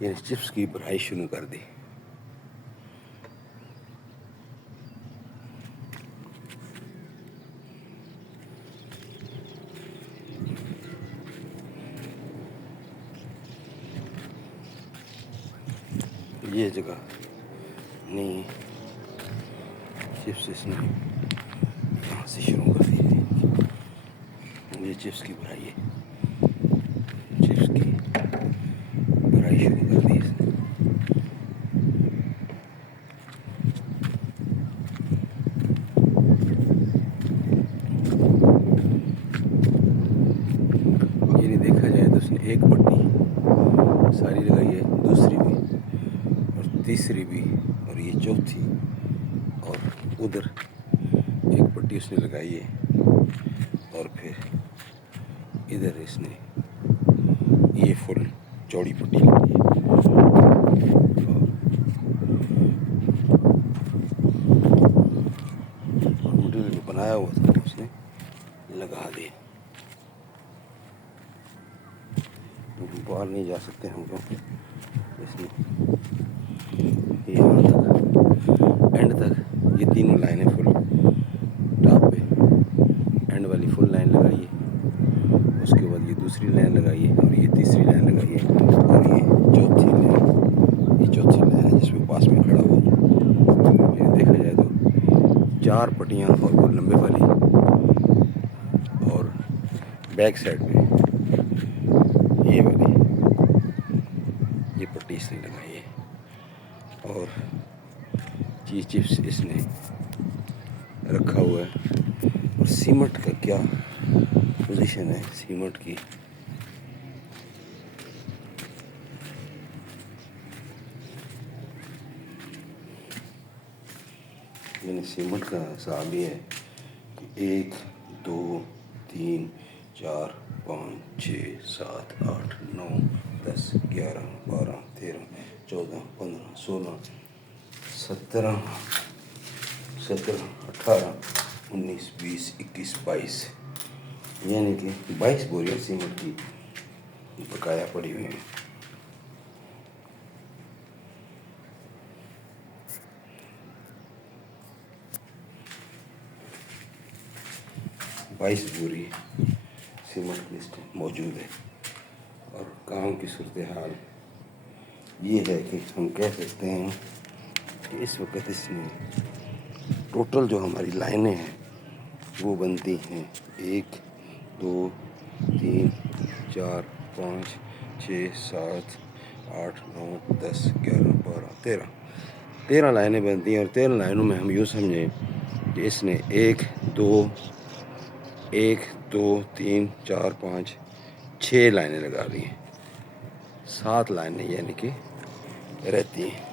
یعنی چپس کی بڑھائی شروع کر دی. یہ جگہ نہیں چپس اس نے یہاں سے شروع کر دی. یہ چپس کی بڑھائی ہے, چپس کی بڑھائی شروع کر دی اس نے. یعنی دیکھا جائے تو اس نے ایک پٹی ساری لگائی ہے, دوسری بھی اور تیسری بھی, اور یہ چوتھی, اور ادھر ایک پٹی اس نے لگائی ہے, اور پھر ادھر اس نے یہ فل چوڑی پٹی لگائی ہے. اور مٹیریل جو بنایا ہوا تھا وہ اس نے لگا دیا. باہر نہیں جا سکتے ہم لوگ اس میں. یہاں تک اینڈ تک یہ تینوں لائنیں فل ٹاپ پہ اینڈ والی فل لائن لگائی ہے. اس کے بعد یہ دوسری لائن لگائی ہے, اور یہ تیسری لائن لگائی ہے, اور یہ چوتھی لائن ہے جس میں پاس میں کھڑا ہوا ہوں. یہ دیکھا جائے تو 4 پٹیاں اور وہ لمبے والی, اور بیک سائڈ پہ یہ والی یہ پٹی اس نے لگائی ہے. اور چیز چپس اس نے رکھا ہوا ہے. اور سیمنٹ کا کیا پوزیشن ہے سیمنٹ کی, یعنی سیمنٹ کا حساب یہ ہے کہ 1 2 3 4 5 6 7 8 9 10 11 12 13 14 15 16 17 18 19 20 21 22, یعنی کہ 22 بوریاں سیمنٹ کی بقایا پڑی ہوئی ہیں. بائیس بوری سیمنٹ لسٹ موجود ہے. اور کام کی صورتحال یہ ہے کہ ہم کہہ سکتے ہیں کہ اس وقت اس میں ٹوٹل جو ہماری لائنیں ہیں وہ بنتی ہیں 1 2 3 4 5 6 7 8 9 10 11 12 13 لائنیں بنتی ہیں. اور 13 لائنوں میں ہم یوں سمجھیں کہ اس نے 1 2 3 4 5 6 لائنیں لگا دی ہیں. 7 لائنیں یعنی کہ رہتی ہیں.